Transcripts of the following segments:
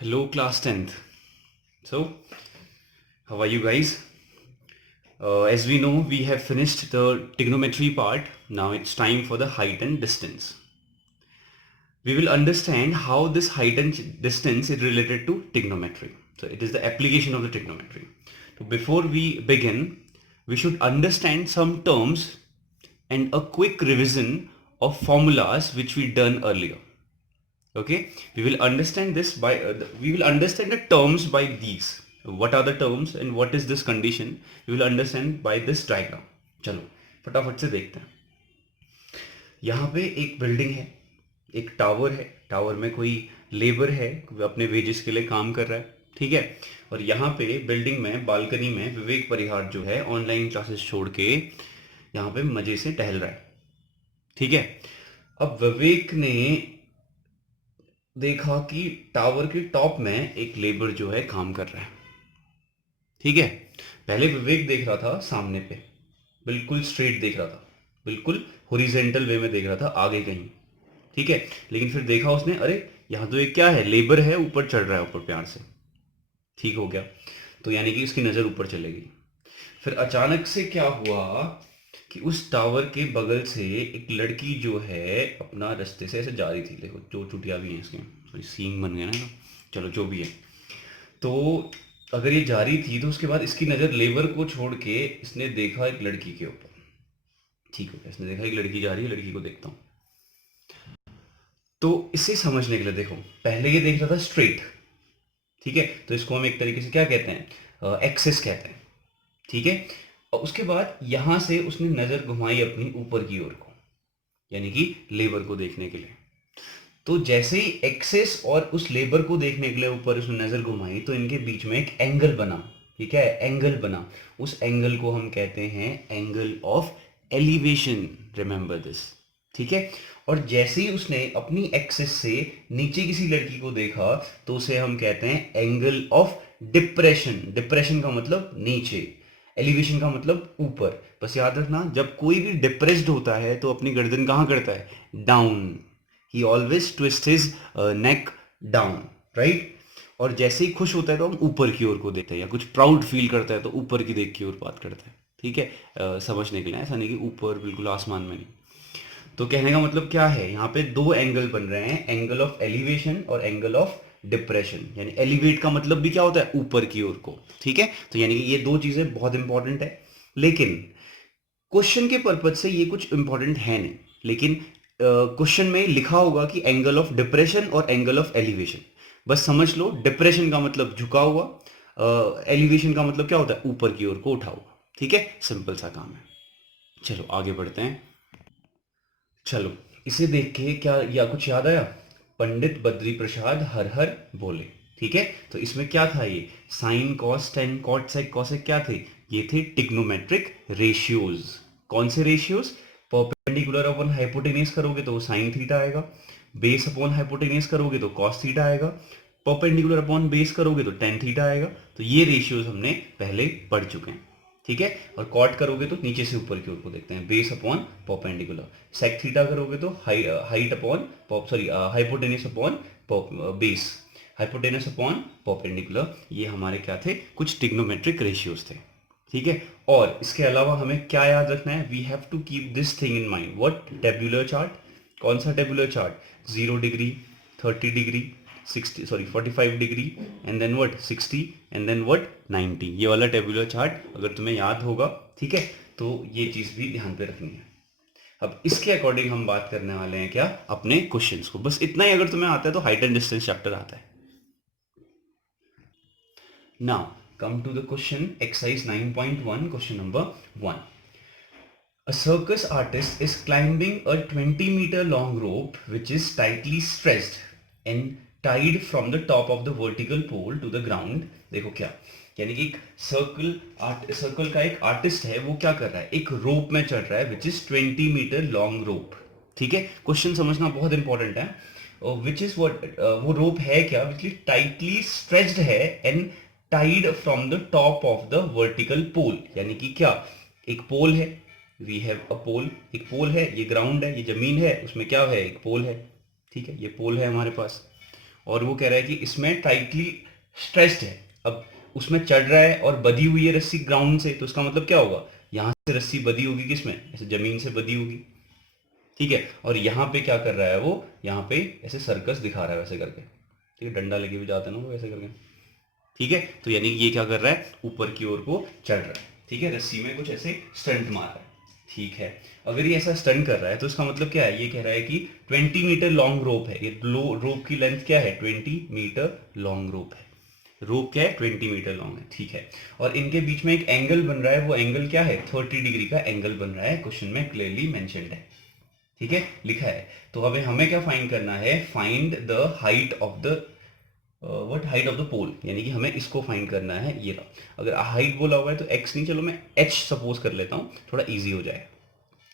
Hello, class 10th. So, how are you guys? As we know, we have finished the trigonometry part. Now it's time for the height and distance. We will understand how this height and distance is related to trigonometry. So, it is the application of the trigonometry. So, before we begin, we should understand some terms and a quick revision of formulas which we done earlier. Okay, we will understand this by we will understand the terms by these. What are the terms and what is this condition? We will understand by this diagram. चलो फटाफट से देखते हैं. यहाँ पे एक building है, एक टावर है, टावर में कोई लेबर है, वो अपने वेजेस के लिए काम कर रहा है, ठीक है. और यहाँ पे बिल्डिंग में बालकनी में विवेक परिहार जो है ऑनलाइन क्लासेस छोड़ के यहाँ पे मजे से टहल रहा है, ठीक है. अब विवेक ने देखा कि टावर के टॉप में एक लेबर जो है काम कर रहा है, ठीक है. पहले विवेक देख रहा था सामने पे, बिल्कुल स्ट्रेट देख रहा था, बिल्कुल हॉरिजॉन्टल वे में देख रहा था आगे कहीं, ठीक है. लेकिन फिर देखा उसने, अरे यहाँ तो एक क्या है, लेबर है, ऊपर चढ़ रहा है ऊपर प्यार से, ठीक हो गया. तो यानी कि उसकी नज़र ऊपर चलेगी. फिर अचानक से क्या हुआ कि उस टावर के बगल से एक लड़की जो है अपना रास्ते से ऐसे जा रही थी. देखो जो चुटिया भी हैं इसके, सॉरी सींग बन गए ना, चलो जो भी है. तो अगर ये जा रही थी तो उसके बाद इसकी नज़र लेबर को छोड़ के इसने देखा एक लड़की के ऊपर, ठीक हो गया. इसने देखा एक लड़की जा रही है, लड़की को देखता हूँ. तो इसे समझने के लिए देखो, पहले ये देख रहा था स्ट्रेट, ठीक है. तो इसको हम एक तरीके से क्या कहते हैं, एक्सिस कहते हैं, ठीक है. और उसके बाद यहां से उसने नजर घुमाई अपनी ऊपर की ओर को, यानी कि लेबर को देखने के लिए. तो जैसे ही एक्सेस और उस लेबर को देखने के लिए ऊपर उसने नजर घुमाई तो इनके बीच में एक एंगल बना, ठीक है, एंगल बना. उस एंगल को हम कहते हैं angle of elevation, remember this, ठीक है. और जैसे ही उसने अपनी एक्सिस से नीचे किसी लड़की को देखा तो उसे हम कहते हैं एंगल ऑफ डिप्रेशन. डिप्रेशन का मतलब नीचे, एलिवेशन का मतलब ऊपर. बस याद रखना, जब कोई भी डिप्रेस्ड होता है तो अपनी गर्दन कहाँ करता है, डाउन. ही always twist his neck down, right. और जैसे ही खुश होता है तो हम ऊपर की ओर को देखते हैं, या कुछ प्राउड फील करता है तो ऊपर की देख की ओर बात करता है, ठीक है. समझने के लिए ऐसा नहीं कि ऊपर बिल्कुल आसमान में नहीं. तो कहने का मतलब क्या है, यहाँ पे दो एंगल बन रहे हैं, एंगल ऑफ एलिवेशन और एंगल ऑफ डिप्रेशन. यानी एलिवेट का मतलब भी क्या होता है, ऊपर की ओर को, ठीक है. तो यानी कि ये दो चीजें बहुत इंपॉर्टेंट है. लेकिन क्वेश्चन के पर्पज से ये कुछ इंपॉर्टेंट है नहीं. लेकिन क्वेश्चन में लिखा होगा कि एंगल ऑफ डिप्रेशन और एंगल ऑफ एलिवेशन. बस समझ लो, डिप्रेशन का मतलब झुका हुआ, एलिवेशन का मतलब क्या होता है, ऊपर की ओर को उठा हुआ, ठीक है. सिंपल सा काम है. चलो आगे बढ़ते हैं. चलो इसे देख के क्या या कुछ याद आया, पंडित बद्री प्रसाद हर हर बोले, ठीक है. तो इसमें क्या था, ये sine cos tan cot sec cosec क्या थे, ये थे टिग्नोमेट्रिक रेशियोज. कौन से रेशियोज, परपेंडिकुलर अपॉन हाइपोटेनियस करोगे तो साइन थीटा आएगा, बेस अपॉन हाइपोटेनियस करोगे तो कॉस थीटा आएगा, परपेंडिकुलर अपॉन बेस करोगे तो टेन थीटा आएगा. तो ये रेशियोज हमने पहले पढ़ चुके हैं, ठीक है. और कॉट करोगे तो नीचे से ऊपर की ओर को देखते हैं, base upon perpendicular. Sec theta करोगे तो height upon, sorry hypotenuse upon base, hypotenuse upon perpendicular. ये हमारे क्या थे, कुछ ट्रिग्नोमेट्रिक रेशियोज थे, ठीक है. और इसके अलावा हमें क्या याद रखना है, we have to keep this thing in mind. What, tabular chart. कौन सा tabular chart, 0 degree, 30 degree, 60 sorry 45 degree, and then what 60, and then what 90. ये वाला टेबुलर चार्ट अगर तुम्हें याद होगा, ठीक है. तो ये चीज़ भी ध्यान पे रखनी है. अब इसके अकॉर्डिंग हम बात करने वाले हैं क्या, अपने क्वेश्चंस को. बस इतना ही अगर तुम्हें आता है तो हाइट एंड डिस्टेंस चैप्टर आता है. Now come to the question, exercise 9.1, question number 1. A circus artist is climbing a 20-meter long rope which is tightly stretched and tied from the top of the vertical pole to the ground. देखो क्या, यानी कि एक circle का एक artist है, वो क्या कर रहा है, एक रोप में चढ़ रहा है which is 20 metre long rope, ठीक है. क्वेश्चन समझना बहुत इंपॉर्टेंट है. विच इज व्हाट, वो रोप है क्या, विच टाइटली स्ट्रेच्ड है and tied from the top of the vertical pole. यानी कि क्या, एक पोल है, वी हैव अ पोल, एक पोल है, ये ग्राउंड है, ये जमीन है, उसमें क्या है, एक पोल है, ठीक है. ये पोल है हमारे पास, और वो कह रहा है कि इसमें टाइटली स्ट्रेस्ड है। अब उसमें चढ़ रहा है और बधी हुई है रस्सी ग्राउंड से, तो उसका मतलब क्या होगा, यहाँ से रस्सी बधी होगी किसमें, ऐसे जमीन से बधी होगी, ठीक है। और यहाँ पे क्या कर रहा है वो, यहाँ पे ऐसे सर्कस दिखा रहा है वैसे करके, ठीक है, डंडा लेके भी जाते हैं ना वो वैसे करके, ठीक है। तो यानी ये क्या कर रहा है, ऊपर की ओर को चढ़ रहा है, ठीक है, रस्सी में कुछ ऐसे स्टंट मार रहा है, ठीक है। अगर ये ऐसा स्टंट कर रहा है तो इसका मतलब क्या है, ये कह रहा है कि 20 मीटर लॉन्ग रोप है, ये रोप की लेंथ क्या है, 20 मीटर लॉन्ग रोप है, रोप क्या है 20 मीटर लॉन्ग है, ठीक है। और इनके बीच में एक एंगल बन रहा है, वो एंगल क्या है, 30 डिग्री का एंगल बन रहा है, क्वेश्चन में क्लियरली मेंशन्ड है, ठीक है, लिखा है। तो अभी हमें क्या फाइंड करना है, find the height of the what height of the pole, यानी कि हमें इसको फाइंड करना है, ये रहा। अगर हाइट बोला हुआ है तो एक्स नहीं, चलो मैं एच सपोज कर लेता हूँ, थोड़ा इजी हो जाए,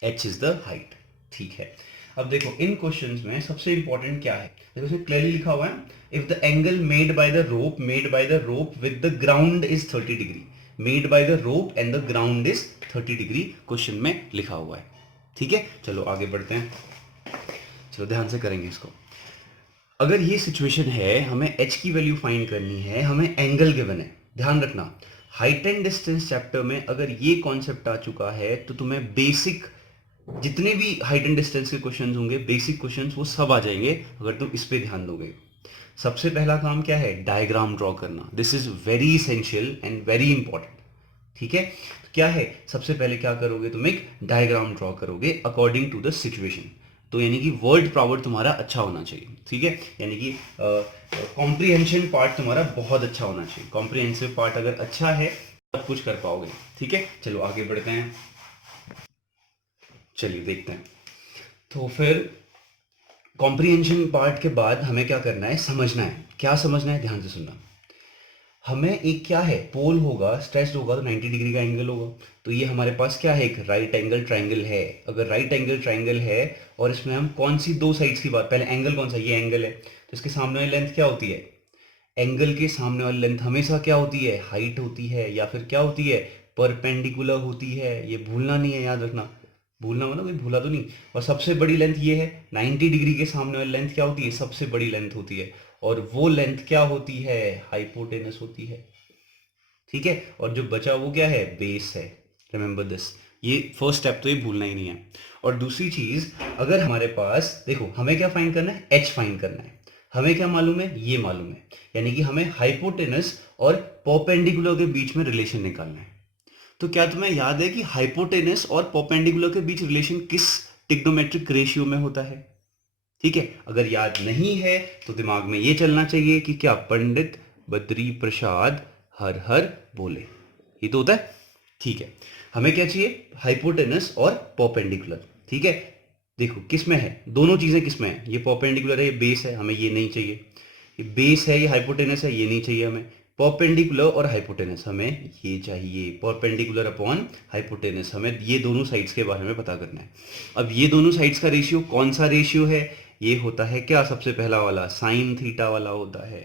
एच इज द हाइट, ठीक है। अब देखो इन क्वेश्चंस में सबसे इंपॉर्टेंट क्या है, देखो इसमें क्लियरली लिखा हुआ है, if the angle made by the rope with the ground is 30 degree, made by the rope and the ground is 30 degree, question में लिखा हुआ है, ठीक है। चलो आगे बढ़ते हैं, चलो ध्यान से करेंगे इसको। अगर ये सिचुएशन है, हमें h की वैल्यू फाइंड करनी है, हमें एंगल गिवन है, ध्यान रखना हाइट एंड डिस्टेंस चैप्टर में अगर ये कॉन्सेप्ट आ चुका है तो तुम्हें बेसिक जितने भी हाइट एंड डिस्टेंस के क्वेश्चंस होंगे, बेसिक क्वेश्चंस वो सब आ जाएंगे अगर तुम इस पे ध्यान दोगे। सबसे पहला काम क्या है, डायग्राम ड्रॉ करना, this is very essential and very important, ठीक है। तो क्या है, सबसे पहले क्या करोगे, तुम एक डायग्राम ड्रॉ करोगे अकॉर्डिंग टू द सिचुएशन, तो यानी कि वर्ड पावर तुम्हारा अच्छा होना चाहिए, ठीक है, यानी कि कॉम्प्रिहेंशन पार्ट तुम्हारा बहुत अच्छा होना चाहिए, कॉम्प्रिहेंसिव पार्ट अगर अच्छा है सब कुछ कर पाओगे, ठीक है। चलो आगे बढ़ते हैं, चलिए देखते हैं। तो फिर कॉम्प्रिहेंशन पार्ट के बाद हमें क्या करना है, समझना है, क्या समझना है, ध्यान से सुनना। हमें एक क्या है, पोल होगा, स्ट्रेच्ड होगा तो 90 डिग्री का एंगल होगा, तो ये हमारे पास क्या है, एक राइट एंगल ट्राइंगल है। अगर राइट एंगल ट्राइंगल है और इसमें हम कौन सी दो साइड्स की बात, पहले एंगल कौन सा, ये एंगल है, तो इसके सामने वाली लेंथ क्या होती है, एंगल के सामने वाली लेंथ हमेशा क्या होती है, हाइट होती है, या फिर क्या होती है, परपेंडिकुलर होती है, ये भूलना नहीं है, याद रखना, भूलना मतलब कोई भूला तो नहीं। और सबसे बड़ी लेंथ ये है, 90 डिग्री के सामने वाली लेंथ क्या होती है, सबसे बड़ी लेंथ होती है, और वो लेंथ क्या होती है, हाइपोटेनस होती है, ठीक है। और जो बचा वो क्या है, बेस है, रिमेंबर दिस, ये फर्स्ट स्टेप तो ये भूलना ही नहीं है। और दूसरी चीज, अगर हमारे पास देखो हमें क्या फाइंड करना है, एच फाइंड करना है, हमें क्या मालूम है, ये मालूम है, यानी कि हमें हाइपोटेनस और परपेंडिकुलर के बीच में रिलेशन निकालना है। तो क्या तुम्हें याद है कि हाइपोटेनस और परपेंडिकुलर के बीच रिलेशन किस टिग्नोमेट्रिक रेशियो में होता है, ठीक है। अगर याद नहीं है तो दिमाग में ये चलना चाहिए कि क्या पंडित बद्री प्रसाद हर हर बोले, ये तो होता है, ठीक है। हमें क्या चाहिए, हाइपोटेनस और परपेंडिकुलर, ठीक है। देखो किस में है, दोनों चीजें किस में है, ये परपेंडिकुलर है, ये बेस है, हमें ये नहीं चाहिए, ये बेस है, ये हाइपोटेनस है, ये नहीं चाहिए हमें, परपेंडिकुलर और हाइपोटेनस हमें ये चाहिए, परपेंडिकुलर अपॉन हाइपोटेनस, हमें ये दोनों साइड्स के बारे में पता करना है। अब ये दोनों साइड्स का रेशियो कौन सा रेशियो है, ये होता है क्या, सबसे पहला वाला साइन थीटा वाला होता है।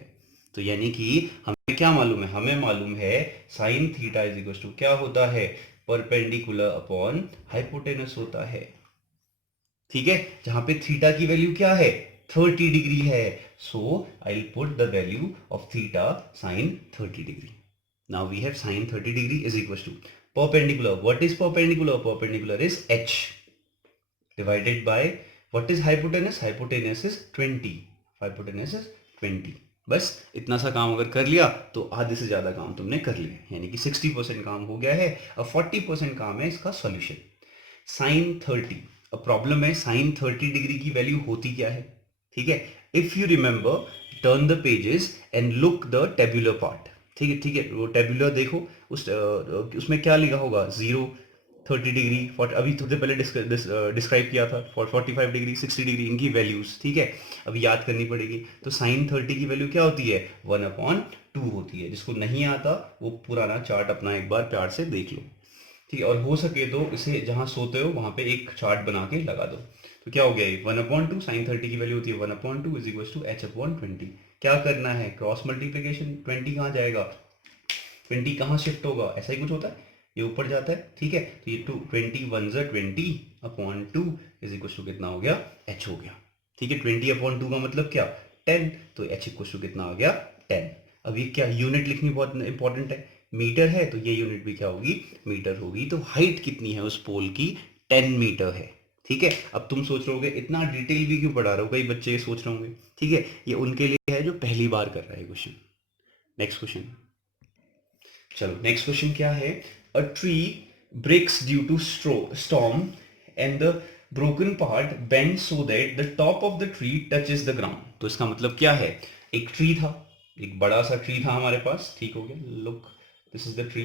तो यानी कि हमें क्या मालूम है, हमें मालूम है sine theta is equal to क्या होता है, परपेंडिकुलर अपॉन हाइपोटेनस होता है, ठीक है। जहां पे थीटा की वैल्यू क्या है, 30 डिग्री है, so I will put the value of theta sine 30 degree. Now we have sine 30 degree is equal to perpendicular, what is perpendicular, perpendicular is h divided by what is hypotenuse, hypotenuse is 20, hypotenuse is 20। बस इतना सा काम अगर कर लिया तो आधे से ज्यादा काम तुमने कर लिया, यानी कि 60% काम हो गया है। अब 40% काम है इसका सॉल्यूशन। साइन 30, अब प्रॉब्लम है साइन 30 डिग्री की वैल्यू होती क्या है, ठीक है। If you remember, turn the pages and look the tabular part, ठीक है, ठीक है, वो टेबुलर देखो, उसमें क्या लिखा होगा, 0, 30 डिग्री, अभी थोड़ी देर पहले डिस्क्राइब किया था, 45 डिग्री, 60 डिग्री, इनकी वैल्यूज, ठीक है, अभी याद करनी पड़ेगी। तो साइन 30 की वैल्यू क्या होती है, 1/2 होती है। जिसको नहीं आता वो पुराना चार्ट अपना एक बार प्यार से देख लो, ठीक है, और हो सके तो इसे जहां सोते हो वहां पे एक चार्ट बना के लगा दो। तो क्या हो गया, ये 1/2, साइन 30 की वैल्यू होती है 1/2 इज इक्वल टू h/20। क्या करना है, क्रॉस मल्टीप्लीकेशन, 20 कहाँ जाएगा, 20 कहाँ शिफ्ट होगा, ऐसा ही कुछ होता है, ये ऊपर जाता है, ठीक है। तो ये 20 1 20/2 इज इक्वल टू कितना हो गया, h हो गया, ठीक है। 20/2 का मतलब क्या, 10, तो h इक्वल टू कितना आ गया 10। अब ये क्या यूनिट लिखनी बहुत इंपॉर्टेंट है, मीटर है तो ये यूनिट भी क्या होगी, मीटर होगी। तो हाइट कितनी है उस पोल की, 10 मीटर है। ठीक है, अब तुम सोच रहे होगे इतना डिटेल भी क्यों पढ़ा रहे हो, कई बच्चे ये सोच रहे होंगे। ठीक है, ये उनके लिए है जो पहली बार कर रहा है क्वेश्चन। नेक्स्ट क्वेश्चन, चलो नेक्स्ट क्वेश्चन क्या है। A tree breaks due to storm and the broken part bend so that the top of the tree touches the ground. तो इसका मतलब क्या है, एक ट्री था, एक बड़ा सा ट्री था हमारे पास, ठीक हो गया, look this is the tree,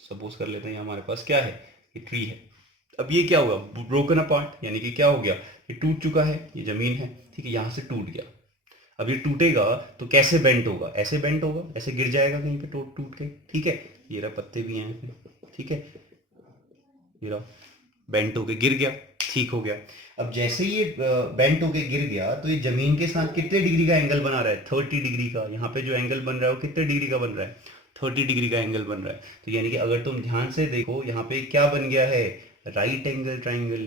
suppose कर लेते हैं हमारे पास क्या है, ये ट्री है। अब ये क्या हुआ, ब्रोकन अपार्ट, यानी कि क्या हो गया, ये टूट चुका है, ये जमीन है, ठीक है, यहां से टूट गया। अब ये टूटेगा तो कैसे बेंट होगा, ऐसे बेंट होगा, ऐसे गिर जाएगा कहीं पे टूट टूट के। ठीक है, ये रहा, पत्ते भी हैं इसमें, ठीक है, ये रहा, बेंट होके गिर गया, ठीक हो गया। अब जैसे ये बेंट होके गिर गया तो ये जमीन के साथ कितने डिग्री का एंगल बना रहा है, 30 डिग्री का। यहाँ पे जो एंगल बन रहा है वो कितने डिग्री का बन रहा है, 30 डिग्री का एंगल बन रहा है। तो यानी कि अगर तुम ध्यान से देखो यहाँ पे क्या बन गया है, राइट एंगल ट्राइंगल।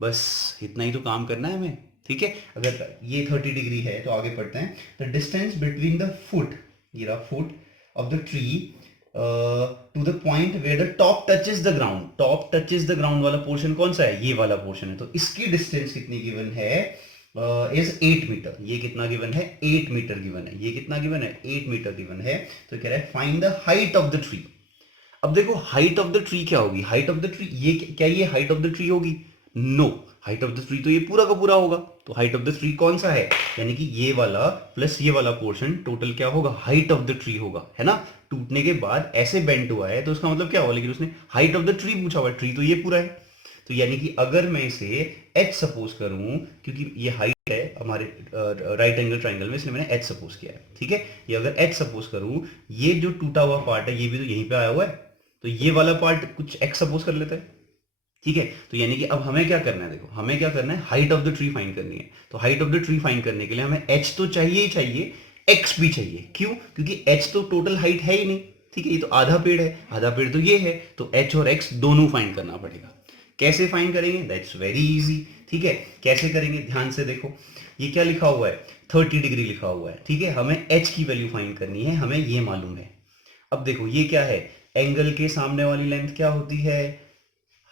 बस इतना ही तो काम करना है हमें। ठीक है, अगर ये 30 डिग्री है तो आगे पढ़ते हैं। The distance between the foot, ये रहा foot of the tree to the point where the top touches the ground. Top touches the ground वाला पोर्शन कौन सा है, ये वाला पोर्शन है। तो इसकी डिस्टेंस कितनी गिवन है, इज 8 मीटर। ये कितना गिवन है, 8 मीटर गिवन है। ये कितना गिवन है, 8 मीटर गिवन है। तो कह रहा है find the height of the tree. अब देखो हाइट ऑफ द ट्री क्या होगी, हाइट ऑफ द ट्री, ये क्या ये हाइट ऑफ द ट्री होगी, no, height of the tree तो ये पूरा का पूरा होगा। तो हाइट ऑफ द ट्री कौन सा है, यानी कि ये वाला प्लस ये वाला पोर्शन टोटल क्या होगा, हाइट ऑफ द ट्री होगा, है ना। टूटने के बाद ऐसे बेंट हुआ है तो उसका मतलब क्या हुआ, लेकिन उसने हाइट ऑफ द ट्री पूछा हुआ है, ट्री तो ये पूरा है। तो यानी कि अगर मैं इसे h सपोज करूं, क्योंकि ये हाइट है हमारे राइट एंगल ट्राइंगल में, इसलिए मैंने h सपोज किया है। ठीक है, ये अगर h सपोज करूं, ये जो टूटा हुआ पार्ट है ये भी तो यहीं पे आया हुआ है, तो ये वाला पार्ट कुछ x सपोज कर लेते हैं। ठीक है, तो यानी कि अब हमें क्या करना है, देखो हमें क्या करना है, height of the tree find करनी है। तो height of the tree find करने के लिए हमें h तो चाहिए ही चाहिए, x भी चाहिए। क्यों, क्योंकि h तो टोटल हाइट है ही नहीं। ठीक है, ये तो आधा पेड़ है, आधा पेड़ तो ये है, तो h और x दोनों फाइंड करना पड़ेगा। कैसे फाइंड करेंगे, दैट्स वेरी इजी। ठीक है, कैसे करेंगे, ध्यान से देखो, ये क्या लिखा हुआ है, 30 डिग्री लिखा हुआ है। ठीक है, हमें h की वैल्यू फाइंड करनी है, हमें ये मालूम है। अब देखो ये क्या है, एंगल के सामने वाली लेंथ क्या होती है,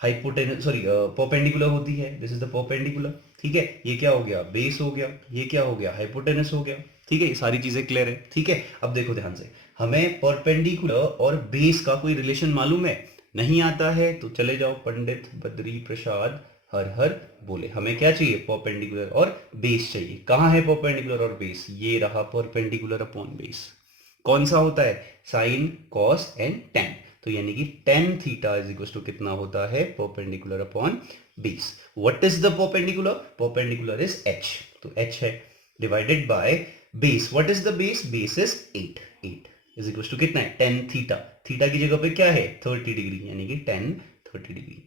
हाइपोटेनस, सॉरी परपेंडिकुलर होती है, दिस इज द परपेंडिकुलर। ठीक है, ये क्या हो गया, बेस हो गया, ये क्या हो गया, हाइपोटेनस हो गया। ठीक है, ये सारी चीजें क्लियर है। ठीक है, अब देखो ध्यान से, हमें परपेंडिकुलर और बेस का कोई रिलेशन मालूम है, नहीं आता है तो चले जाओ पंडित बद्री प्रसाद हर हर बोले। हमें क्या चाहिए, परपेंडिकुलर और बेस चाहिए। कहाँ है परपेंडिकुलर और बेस, ये रहा परपेंडिकुलर अपॉन बेस। कौन सा होता है, साइन कॉस एंड टेन। तो यानी कि tan theta is equal to कितना होता है, perpendicular upon base. What is the perpendicular, perpendicular is h, तो h है, divided by base. What is the base, base is 8, 8 is equal to कितना है, टेन थीटा। थीटा की जगह पे क्या है, 30 डिग्री, यानी कि 10 30 डिग्री।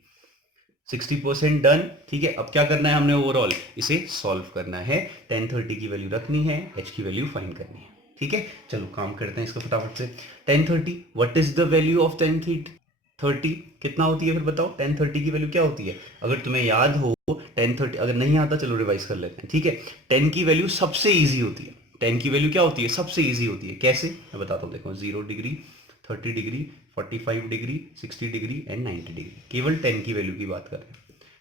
60% डन। ठीक है, अब क्या करना है हमने, ओवरऑल इसे सॉल्व करना है, 1030 की वैल्यू रखनी है, h की वैल्यू फाइंड करनी है। ठीक है, चलो काम करते हैं इसको फटाफट से। 1030, what is the value of 1030 कितना होती है, फिर बताओ 1030 की वैल्यू क्या होती है। अगर तुम्हें याद हो 1030, अगर नहीं आता चलो रिवाइज कर लेते हैं। ठीक है, 10 की वैल्यू सबसे ईजी होती है, 10 की वैल्यू क्या होती है, सबसे ईजी होती है। कैसे, मैं बताता हूँ, देखो 0 degree, 30 degree, 45 degree, 60 degree and 90 degree, केवल 10 की वैल्यू की बात कर रहे हैं।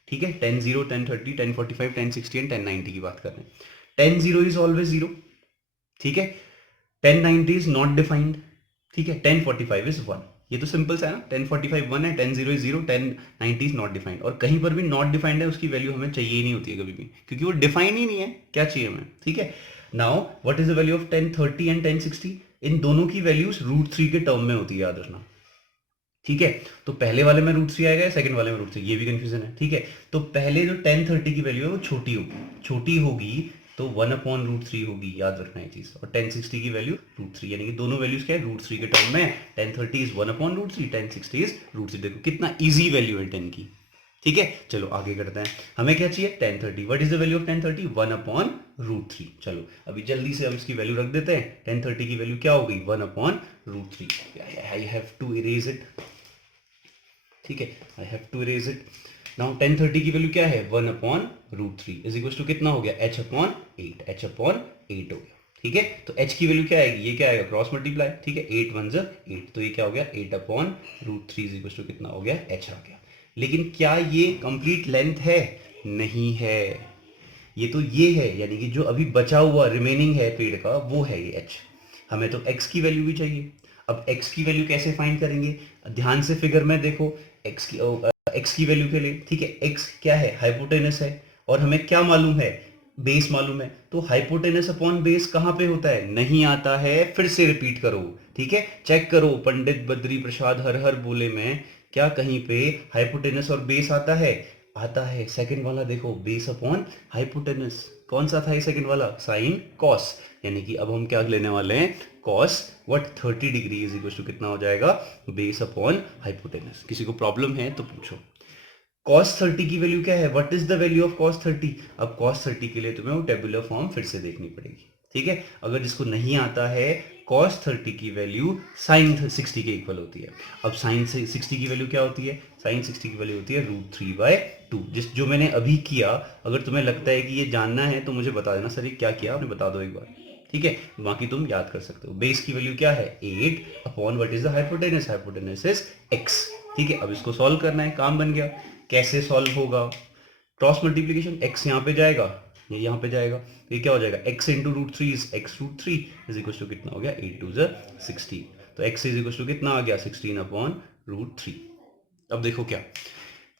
ठीक है, 10 0, 10 30, 10 45, 10 60 एंड 10 90 की बात कर रहे हैं। 10 0 इज ऑलवेज 0। ठीक है, 10 90 इज नॉट डिफाइंड। ठीक है, 10 45 इज 1। ये तो सिंपल सा है ना, 10 45 1 है, 10 0 इज 0, 10 90 इज नॉट डिफाइंड। और कहीं पर भी नॉट डिफाइंड है उसकी वैल्यू हमें चाहिए ही नहीं होती है कभी भी, क्योंकि वो डिफाइन ही नहीं है, क्या चाहिए हमें। ठीक है, now what is the value of 10 30 and 10 60, इन दोनों की वैल्यूज √3 के टर्म में होती है, याद रखना। ठीक है, तो पहले वाले में √3 आएगा, सेकंड वाले में √3, ये भी कंफ्यूजन है। ठीक है, तो पहले जो 1030 की वैल्यू है वो छोटी होगी, छोटी होगी तो 1/√3 होगी, याद रखना ये चीज। और 1060 की वैल्यू √3, यानी कि दोनों वैल्यूज क्या है, √3 के टर्म में। 1030 इज 1/√3, 1060 इज √3। देखो कितना इजी वैल्यू है 10 की। ठीक है, चलो आगे करते हैं। हमें क्या चाहिए, 1030, what is the value of 1030, 1/√3। चलो अभी जल्दी से हम इसकी वैल्यू रख देते हैं। 1030 की वैल्यू क्या हो गई, 1/√3। I have to erase it. ठीक है, I have to erase it. Now 1030 की वैल्यू क्या है, 1/√3 इज इक्वल टू कितना हो गया, h/8, h/8 हो गया। ठीक है, तो h की वैल्यू क्या आएगी, ये क्या आएगा, क्रॉस मल्टीप्लाई, ठीक है, 8 1 जा 8, तो ये क्या हो गया 8 अपॉन रूट 3 इक्वल टू कितना हो गया, h आ गया। लेकिन क्या ये कंप्लीट लेंथ है, नहीं है, ये तो ये है, यानी कि जो अभी बचा हुआ रिमेनिंग है पेड़ का वो है ये h। हमें तो x की वैल्यू भी चाहिए। अब x की वैल्यू कैसे फाइंड करेंगे, ध्यान से फिगर में देखो, x की वैल्यू के लिए, ठीक है, x क्या है, हाइपोटेनस है, और हमें क्या मालूम है, बेस मालूम है, तो हाइपोटेनस अपॉन बेस कहाँ पे होता है, नहीं आता है, फिर से रिपीट करो, ठीक है, चेक करो पंडित बद्री प्रसाद हर हर बोले में क्या कहीं पे हाइपोटेनस और बेस आता है, आता है, सेकंड वाला देखो, बेस अपॉन हाइपोटेनस, कौन सा था ये सेकंड वाला, साइन कॉस, यानी कि अब हम क्या लेने वाले हैं, cos what 30 degree is equal to कितना हो जाएगा, बेस अपॉन हाइपोटेनस। किसी को प्रॉब्लम है तो पूछो। cos 30 की वैल्यू क्या है, what is the value of cos 30, अब cos 30 के लिए तुम्हें वो टेबुलर फॉर्म फिर से देखनी पड़ेगी, ठीक है, अगर जिसको नहीं आता है, cos 30 की वैल्यू sin 60 के इक्वल होती है। अब sin 60 की वैल्यू क्या होती है, sin 60 की वैल्यू होती है √3/2, जिस जो मैंने अभी किया, अगर तुम्हें लगता है कि ये जानना है तो मुझे बता देना, सर ये क्या किया आपने, बता दो एक बार, ठीक है, बाकी तुम याद कर सकते हो। बेस की वैल्यू क्या है 8 upon what is the hypotenuse, hypotenuse is x, ठीक है, अब इसको सॉल्व करना है, काम बन गया। कैसे सॉल्व होगा, क्रॉस मल्टीप्लीकेशन, x यहाँ पे जाएगा, ये यहाँ पे जाएगा, तो ये क्या हो जाएगा, x into √3 is x√3 is equal to कितना हो गया 8 2 16, तो x इज इक्वल टू कितना आ गया 16 अपॉन √3। अब देखो क्या,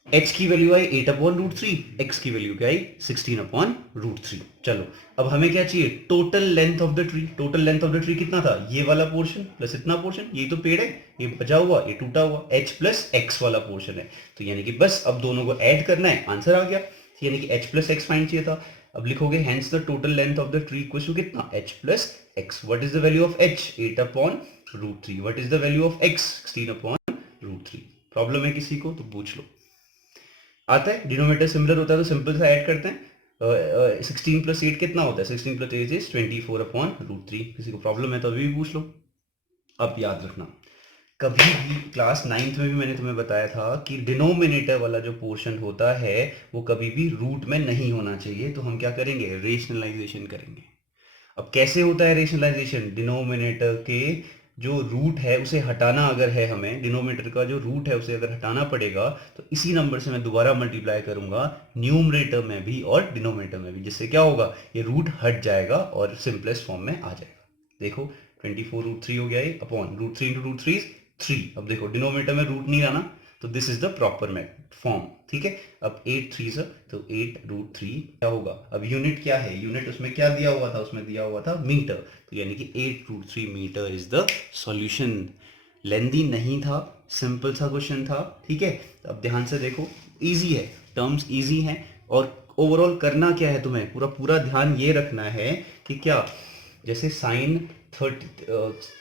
h की वैल्यू आई 8 अपॉन √3, x की वैल्यू क्या आई 16 अपॉन √3। चलो अब हमें क्या चाहिए, total length of the tree, total length of the tree कितना था, ये वाला पोर्शन प्लस इतना पोर्शन, ये तो पेड़ है, ये बचा हुआ, ये टूटा हुआ, h प्लस x वाला पोर्शन है, तो यानी कि बस अब दोनों को ऐड करना है, आंसर आ गया, यानी कि h प्लस x फाइंड चाहिए था। अब लिखोगे hence the total length of the tree equals to कितना, h plus x, what is the value of h, 8 upon √3, what is the value of x, 16 upon √3। Problem है किसी को तो पूछ लो, आता है, डिनोमिनेटर सिमिलर होता है तो सिंपल सा ऐड करते हैं, 16 प्लस 8 कितना होता है, 16 प्लस 8 इज 24 अपॉन √3, किसी को प्रॉब्लम है तो अभी भी पूछ लो। अब याद रखना, कभी भी क्लास 9th में भी मैंने तुम्हें बताया था कि डिनोमिनेटर वाला जो पोर्शन होता है वो कभी भी रूट में नहीं होना चाहिए, तो हम क्या करेंगे, रेशनलाइजेशन करेंगे। अब कैसे होता है रेशनलाइजेशन, डिनोमिनेटर के जो रूट है उसे हटाना अगर है, हमें डिनोमिनेटर का जो रूट है उसे अगर हटाना पड़ेगा, तो इसी नंबर से मैं दोबारा मल्टीप्लाई करूंगा न्यूमरेटर में भी और डिनोमिनेटर में भी, जिससे क्या होगा, ये रूट हट जाएगा और सिंपलेस्ट फॉर्म में आ जाएगा। देखो 24 √3 हो गया ये, अपॉन √3 इंटू √3 3, अब देखो डिनोमिनेटर में रूट नहीं आना, तो this is the proper form, ठीक है। अब 8 3 सर, तो 8 √3 क्या होगा, अब यूनिट क्या है, यूनिट उसमें क्या दिया हुआ था, उसमें दिया हुआ था मीटर, तो यानी कि 8 √3 मीटर इज द सॉल्यूशन। लेंदी नहीं था, सिंपल सा क्वेश्चन था, ठीक है। अब ध्यान से देखो, इजी है, टर्म्स इजी हैं, और ओवरऑल करना क्या है तुम्हें, पूरा पूरा ध्यान ये रखना है कि क्या, जैसे साइन 30,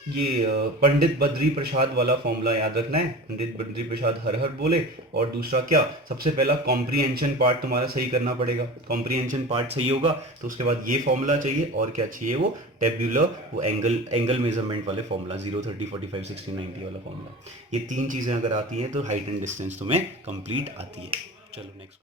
ये पंडित बद्री प्रसाद वाला फॉर्मूला याद रखना है, पंडित बद्री प्रसाद हर हर बोले, और दूसरा क्या, सबसे पहला कॉम्प्रीहेंशन पार्ट तुम्हारा सही करना पड़ेगा, कॉम्प्रीहेंशन पार्ट सही होगा तो उसके बाद ये फॉर्मूला चाहिए, और क्या चाहिए, वो टेब्यूलर, वो एंगल मेजरमेंट वाले फॉर्मूला 0 30 45 60 90 वाला फॉर्मूला, ये तीन चीजें अगर आती हैं तो हाइट एंड डिस्टेंस तुम्हें कंप्लीट आती है। चलो नेक्स्ट।